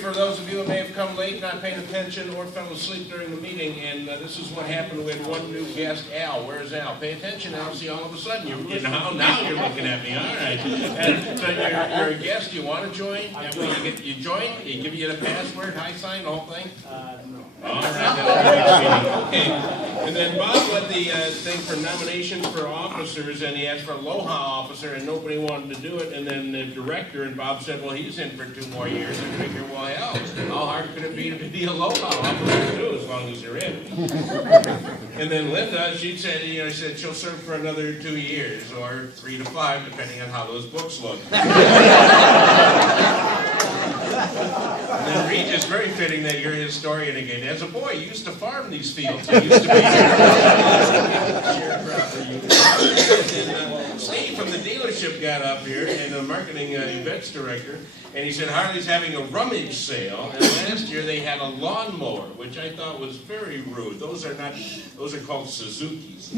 For those of you who may have come late, not paying attention, or fell asleep during the meeting, and this is what happened with one new guest, Al. Where's Al? Pay attention, Al. See, all of a sudden, now you're looking at me. All right. And so you're a guest. You want to join? You join? He give you the password, high sign, the whole thing? No. All right. Okay. And then Bob led the thing for nominations for officers, and he asked for Aloha officer, and nobody wanted to do it. And then the director, and Bob said, well, he's in for 2 more years. I figure, well, hell, how hard could it be to be Aloha officer too, as long as you're in? And then Linda, she said, said she'll serve for another 2 years, or 3 to 5, depending on how those books look. And then Regis, very fitting that you're a historian again. As a boy, you used to farm these fields. You used to be and, Steve from the dealership got up here, and the marketing events director, and he said Harley's having a rummage sale, and last year they had a lawnmower, which I thought was very rude. Those are called Suzukis.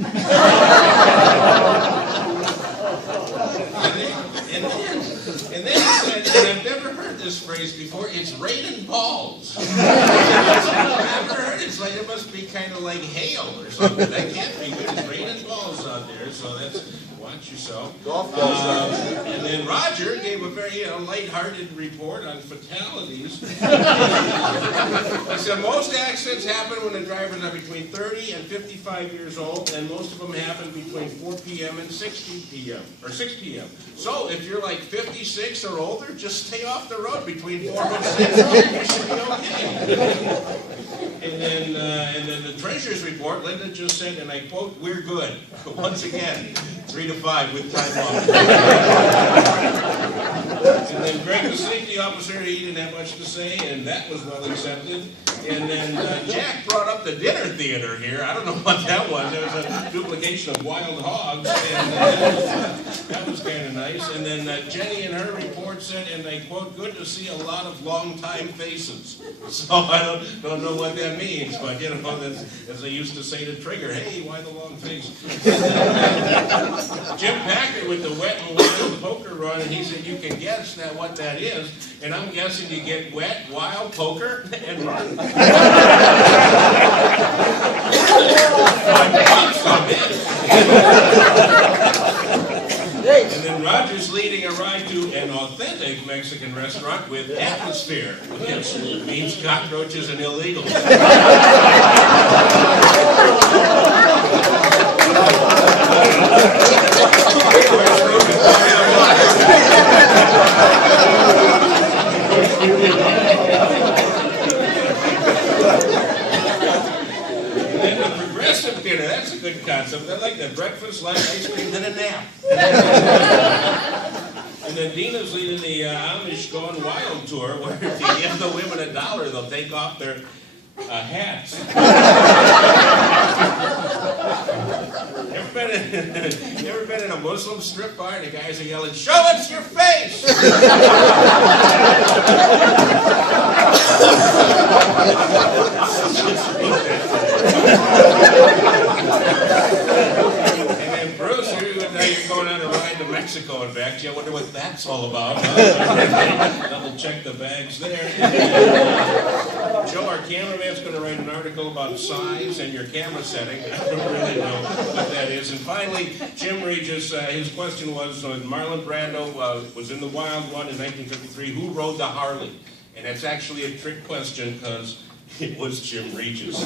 And then he said, and I've never heard this phrase before, it's raining balls. I've never heard it. It's like it must be kind of like hail or something. That can't be good. It's raining balls out there, so that's, watch yourself. Golf balls. And then Roger gave a very light-hearted report on fatalities. He said most accidents happen when the drivers are between 30 and 55 years old, and most of them happen between 4 p.m. and 6 p.m. So if you're like 56 or older, just stay off the road between 4 and 6. You should be okay. And then the treasurer's report, Linda just said, and I quote, "We're good." Once again, 3 to 5 with time off. And then Greg, the safety officer, he didn't have much to say, and that was well accepted. And then Jack brought up the dinner theater here. I don't know what that was. It was a duplication of Wild Hogs, and that was kind of nice. And then Jenny in her report said, and I quote, "Good to see a lot of long-time faces." So I don't know what that means, but that's, as they used to say to Trigger, hey, why the long face? Jim Packard with the wet and wild poker run, and he said, you can guess now what that is, and I'm guessing you get wet, wild, poker, and run. And then Roger's leading a ride to an authentic Mexican restaurant with atmosphere, which means cockroaches and illegals. That's a good concept. I like that. Breakfast, lunch, ice cream, then a nap. And then Dina's leading the Amish Gone Wild tour, where if you give the women $1, they'll take off their hats. Ever been in a Muslim strip bar and the guys are yelling, "Show us your face!" And then Bruce, you're going on a ride to Mexico and back. I wonder what that's all about. Double check the bags there. Joe, our cameraman's going to write an article about size and your camera setting. I don't really know what that is. And finally, Jim Regis, his question was, Marlon Brando was in the Wild One in 1953. Who rode the Harley? And that's actually a trick question because it was Jim Regis.